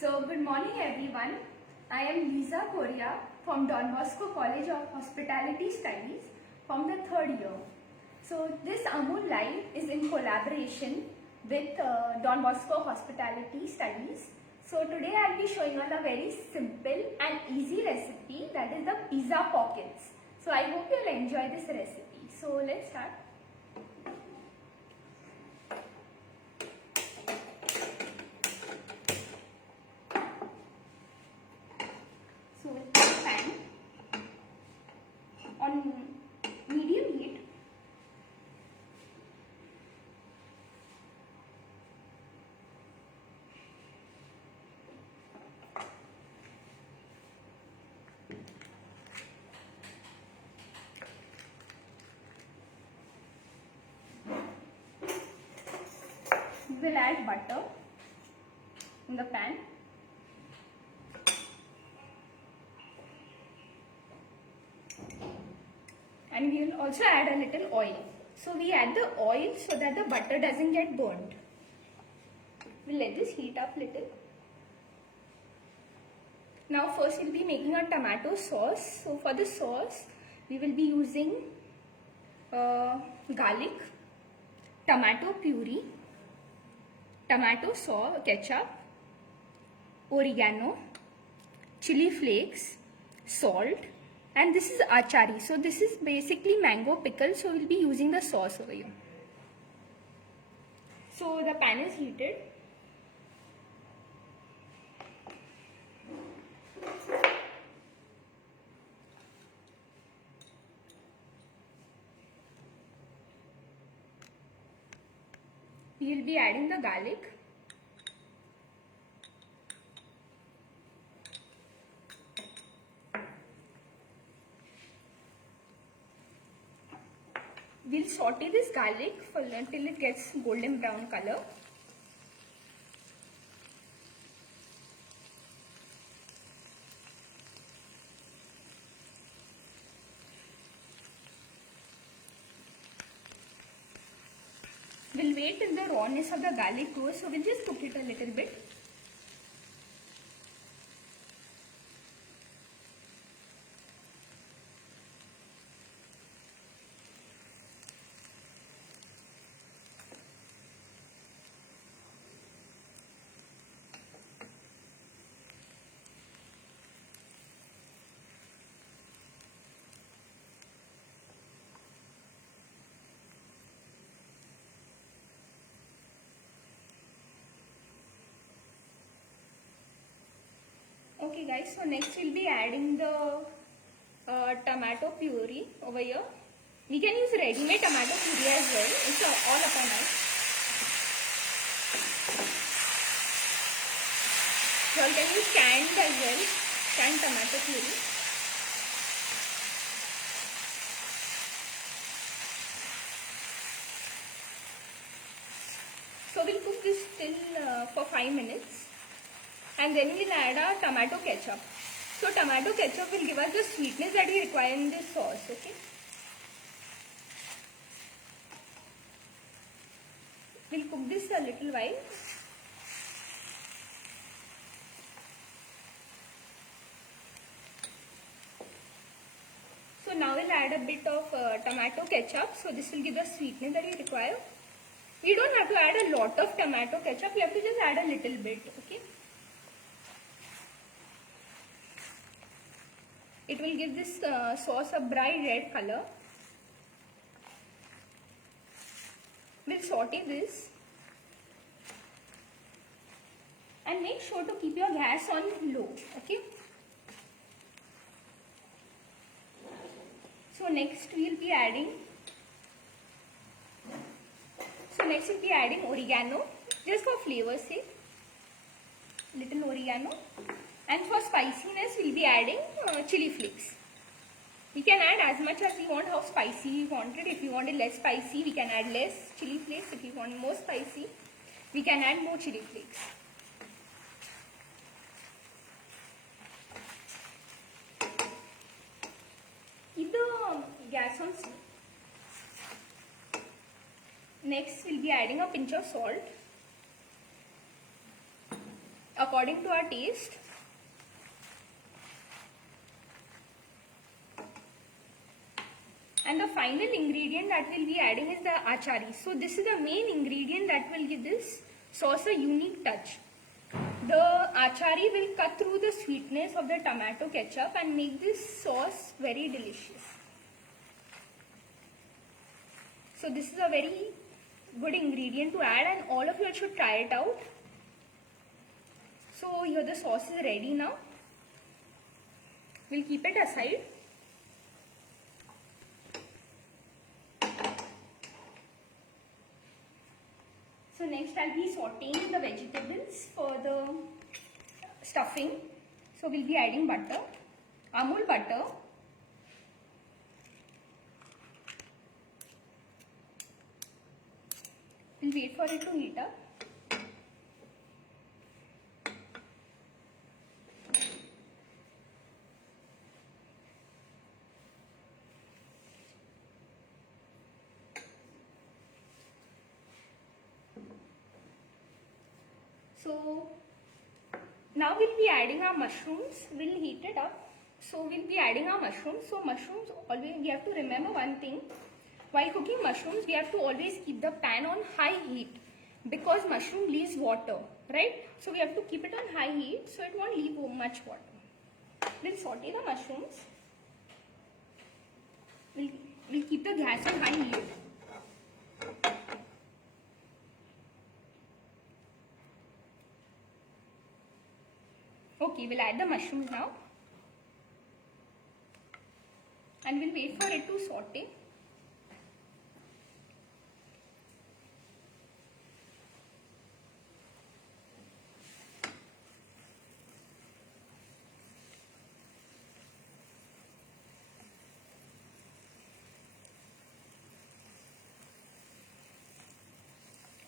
So, good morning everyone. I am Lisa Korea from Don Bosco College of Hospitality Studies from the third year. So, this Amul Live is in collaboration with Don Bosco Hospitality Studies. So, today I will be showing on a very simple and easy recipe, that is the pizza pockets. So, I hope you will enjoy this recipe. So, let's start. So with the pan on medium heat, we will add butter in the pan. And we will also add a little oil. So we add the oil so that the butter doesn't get burnt. We'll let this heat up little. Now first we'll be making a tomato sauce. So for the sauce we will be using garlic, tomato puree, tomato sauce, ketchup, oregano, chili flakes, salt, and this is achari. So this is basically mango pickle, so we'll be using the sauce over here. So the pan is heated. We will be adding the garlic. We'll saute this garlic until it gets golden brown color. We'll wait till the rawness of the garlic goes, so we'll just cook it a little bit. Okay guys, so next we'll be adding the tomato puree over here. We can use ready-made tomato puree as well. It's all upon us. You all can use canned as well, canned tomato puree. So we'll cook this till for 5 minutes. And then we'll add our tomato ketchup. So tomato ketchup will give us the sweetness that we require in this sauce, okay? We'll cook this a little while. So now we'll add a bit of tomato ketchup. So this will give the sweetness that we require. We don't have to add a lot of tomato ketchup. We have to just add a little bit, okay? It will give this sauce a bright red color. We'll saute this. And make sure to keep your gas on low, okay? So next we'll be adding oregano, just for flavor's sake. Little oregano. And for spiciness, we'll be adding chili flakes. We can add as much as we want, how spicy we want it. If you want it less spicy, we can add less chili flakes. If you want more spicy, we can add more chili flakes. Keep the gas on. Next, we'll be adding a pinch of salt. A according to our taste. And the final ingredient that we'll be adding is the achari. So this is the main ingredient that will give this sauce a unique touch. The achari will cut through the sweetness of the tomato ketchup and make this sauce very delicious. So this is a very good ingredient to add, and all of you should try it out. So here the sauce is ready now. We'll keep it aside. So next I'll be sauteing the vegetables for the stuffing. So we'll be adding butter, Amul butter, we'll wait for it to heat up. So now we'll be adding our mushrooms. We'll heat it up. So we'll be adding our mushrooms. So mushrooms, always we have to remember one thing. While cooking mushrooms, we have to always keep the pan on high heat because mushroom leaves water, right? So we have to keep it on high heat so it won't leave much water. We'll saute the mushrooms. We'll keep the gas on high heat. Okay, we'll add the mushrooms now. And we'll wait for it to saute.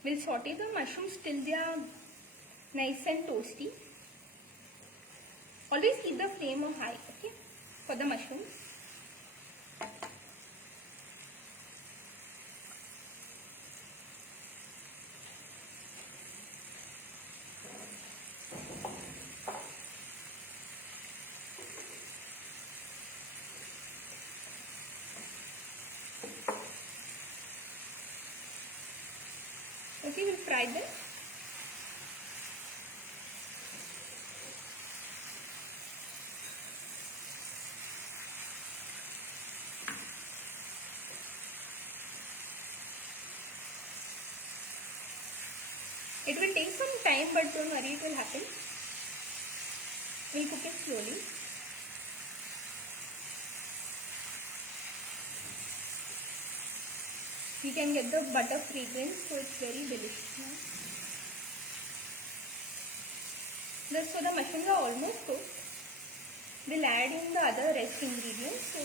We'll saute the mushrooms till they are nice and toasty. Always keep the flame on high, okay, for the mushrooms. Okay, we'll fry them. It will take some time, but don't worry, it will happen. We'll cook it slowly. You can get the butter fragrance, so it's very delicious now. So the mushrooms are almost cooked. We'll add in the other rest ingredients. So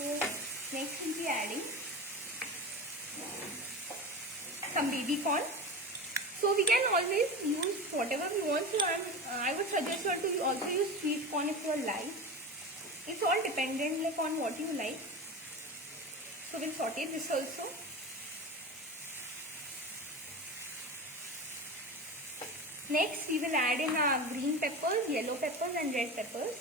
next we'll be adding some baby corn. So we can always use whatever we want to, and I would suggest you to also use sweet corn if you like. It's all dependent on what you like. So we'll saute this also. Next we will add in our green peppers, yellow peppers and red peppers.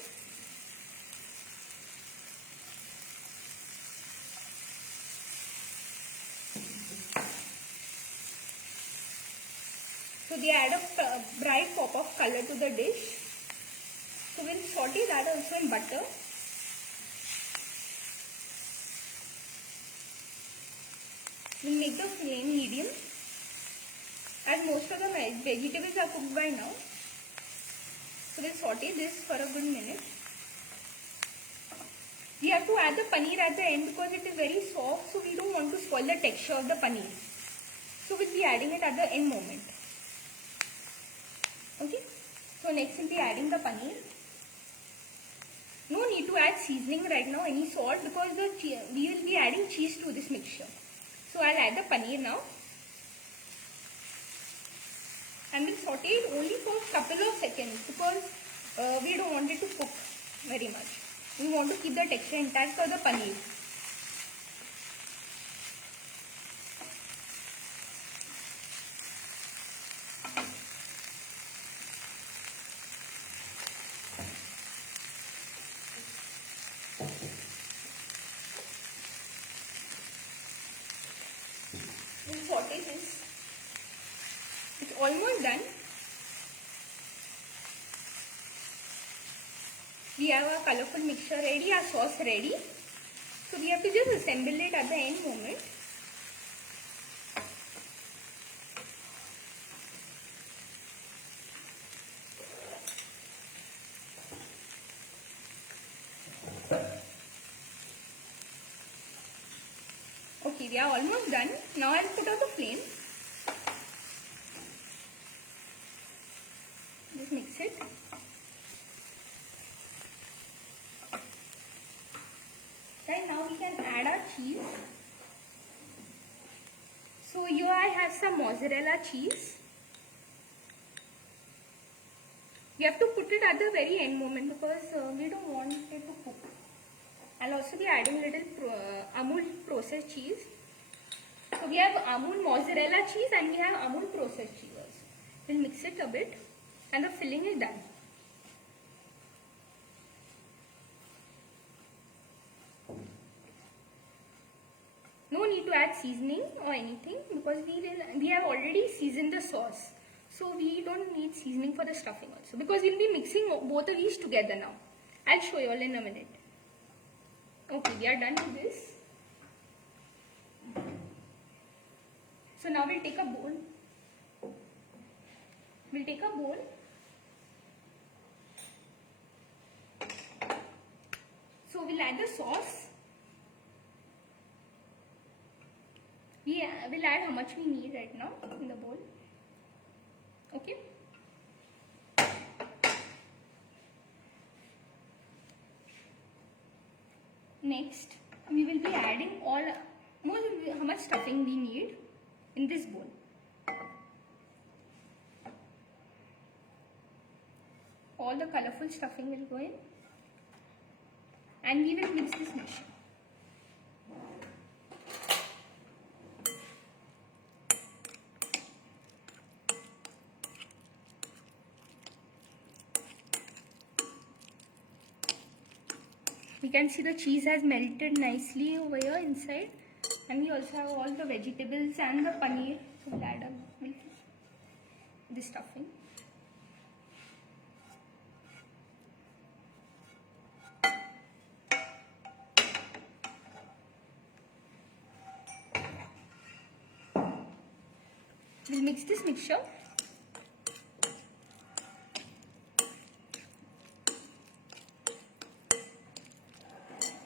So they add a bright pop of color to the dish. So we'll saute that also in butter. We'll make the flame medium, as most of the vegetables are cooked by now. So we'll saute this for a good minute. We have to add the paneer at the end because it is very soft, so we don't want to spoil the texture of the paneer. So we'll be adding it at the end moment. Okay, so next we'll be adding the paneer. No need to add seasoning right now, any salt, because we will be adding cheese to this mixture. So I'll add the paneer now. And we'll saute it only for a couple of seconds because we don't want it to cook very much. We want to keep the texture intact for the paneer. this. It's almost done. We have our colorful mixture ready, our sauce ready. So we have to just assemble it at the end moment. Okay, we are almost done. Now I'll put out the flame. Just mix it. Right, now we can add our cheese. So here I have some mozzarella cheese. We have to put it at the very end moment because we don't want it to cook. I'll also be adding little Amul processed cheese. So we have Amul mozzarella cheese and we have Amul processed cheese also. We'll mix it a bit and the filling is done. No need to add seasoning or anything because we have already seasoned the sauce. So we don't need seasoning for the stuffing also because we'll be mixing both of these together now. I'll show you all in a minute. Okay, we are done with this. So now we'll take a bowl. So we'll add the sauce. We'll add how much we need right now in the bowl. Okay. Next, we will be adding how much stuffing we need in this bowl. All the colorful stuffing will go in and we will mix this mixture. You can see the cheese has melted nicely over here inside, and we also have all the vegetables and the paneer. So we'll add the stuffing. We'll mix this mixture.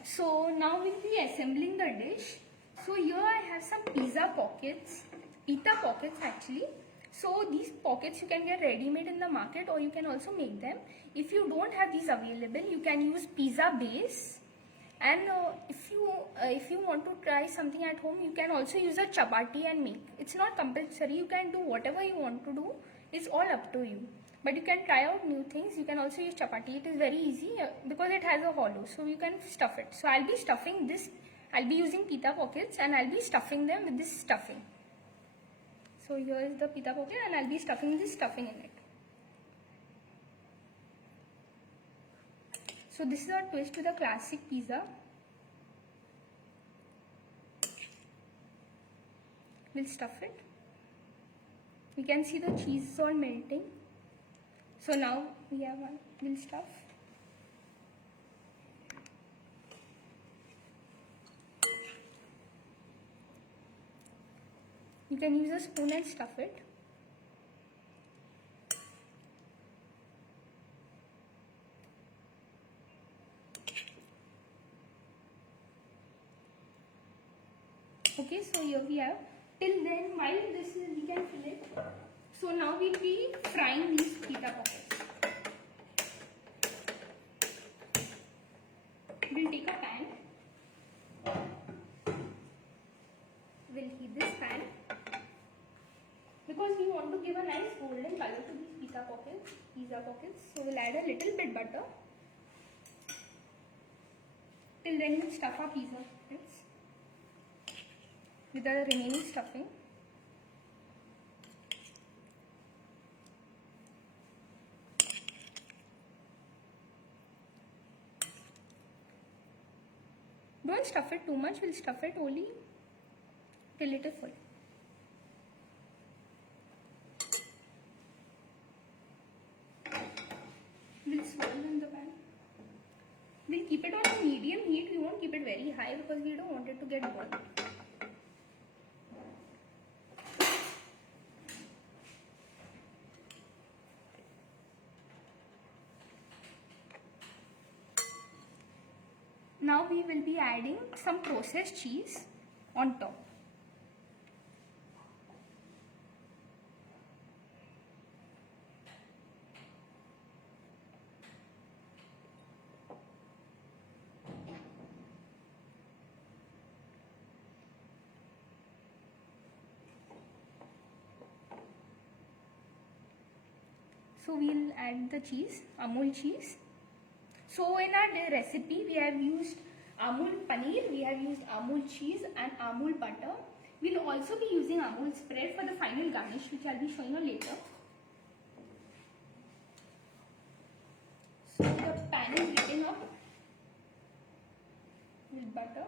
So now we'll be assembling the dish. So here I have some pita pockets actually. So these pockets you can get ready-made in the market or you can also make them. If you don't have these available, you can use pizza base. And if you want to try something at home, you can also use a chapati and make. It's not compulsory. You can do whatever you want to do. It's all up to you. But you can try out new things. You can also use chapati. It is very easy because it has a hollow. So you can stuff it. So I'll be stuffing this. I'll be using pita pockets and I'll be stuffing them with this stuffing. So here is the pita pocket and I'll be stuffing this stuffing in it. So this is our twist to the classic pizza. We'll stuff it. You can see the cheese is all melting. So now we have one. We'll stuff. You can use a spoon and stuff it. Okay, so here we have. Till then, while this is, we can fill it. So now we'll be frying these pita pockets. We'll take a pan. We'll heat this pan because we want to give a nice golden color to these pizza pockets. So we'll add a little bit butter. Till then we'll stuff our pizza pockets with the remaining stuffing. Don't stuff it too much, we'll stuff it only till it is full. high because we don't want it to get burnt. Now we will be adding some processed cheese on top. So we'll add the cheese, Amul cheese. So in our recipe, we have used Amul paneer, we have used Amul cheese and Amul butter. We'll also be using Amul spread for the final garnish, which I'll be showing you later. So the pan is heating up with butter.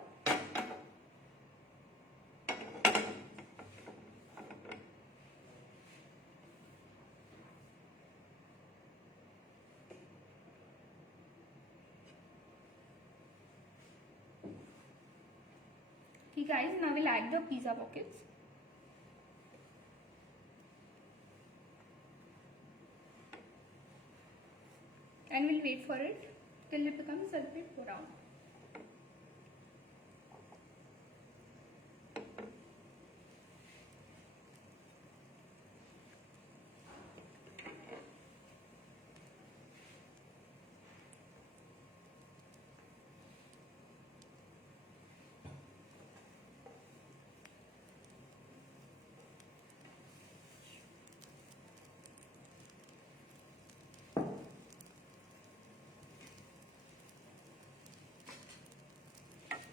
Okay guys, now we'll add the pizza pockets. And we'll wait for it till it becomes a little bit brown.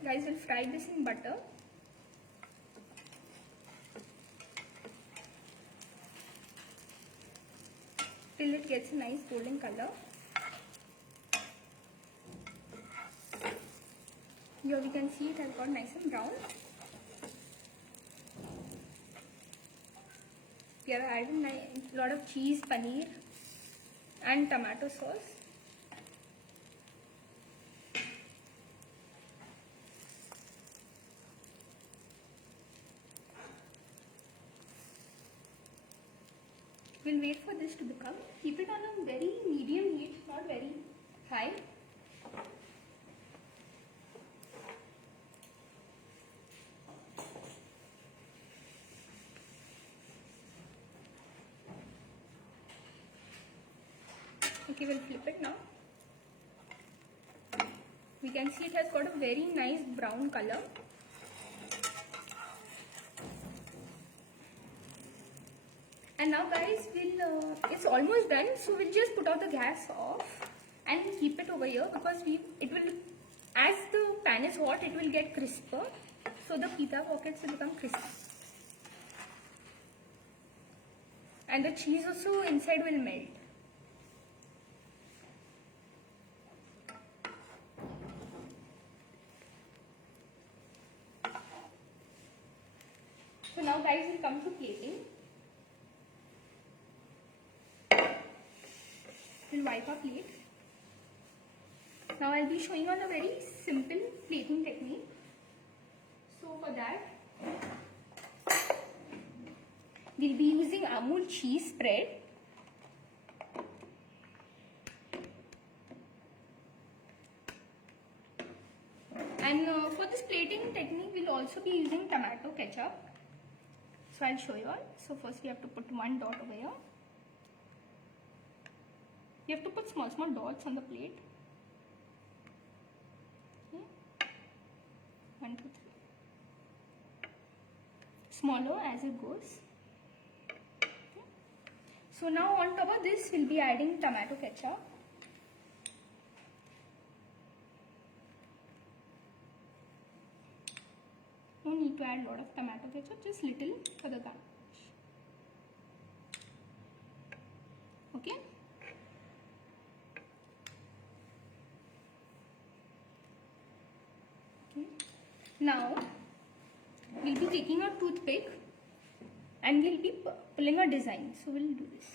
Guys, we'll fry this in butter. Till it gets a nice golden color. Here we can see it has got nice and brown. We have added a lot of cheese, paneer and tomato sauce. We'll wait for this to become. Keep it on a very medium heat, not very high. Okay, we'll flip it now. We can see it has got a very nice brown color. And now guys, it's almost done, so we'll just put out the gas off and keep it over here because as the pan is hot, it will get crisper, so the pizza pockets will become crispy. And the cheese also inside will melt. So now guys, we'll come to plating. We'll wipe our plate. Now I'll be showing on a very simple plating technique. So for that, we'll be using Amul cheese spread. And for this plating technique, we'll also be using tomato ketchup. So I'll show you all. So first we have to put one dot over here. You have to put small dots on the plate. Okay. 1, 2, 3. Smaller as it goes. Okay. So now on top of this, we'll be adding tomato ketchup. No need to add a lot of tomato ketchup, just little for the garnish. Okay. Now, we'll be taking a toothpick and we'll be pulling a design. So, we'll do this.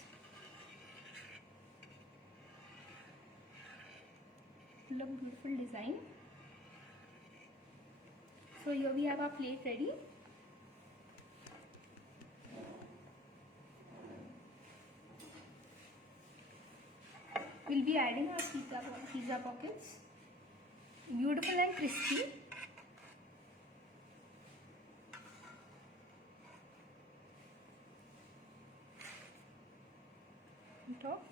Pull a beautiful design. So here we have our plate ready. We'll be adding our pizza pockets. Beautiful and crispy. On top.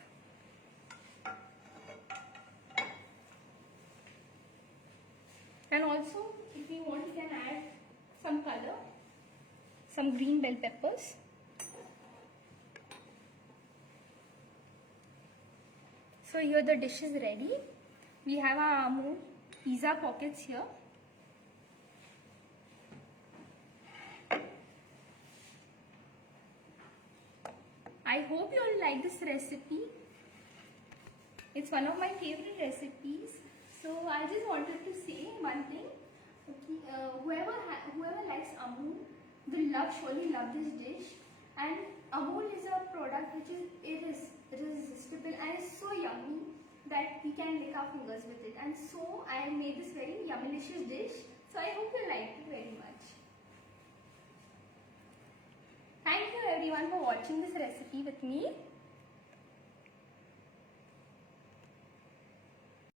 And also, if you want, you can add some color, some green bell peppers. So here the dish is ready. We have our Amul pizza pockets here. I hope you all like this recipe. It's one of my favorite recipes. So I just wanted to say one thing. Okay, whoever likes Amul will surely love this dish. And Amul is a product which is irresistible and is so yummy that we can lick our fingers with it. And so I made this very yummylicious dish. So I hope you liked it very much. Thank you everyone for watching this recipe with me.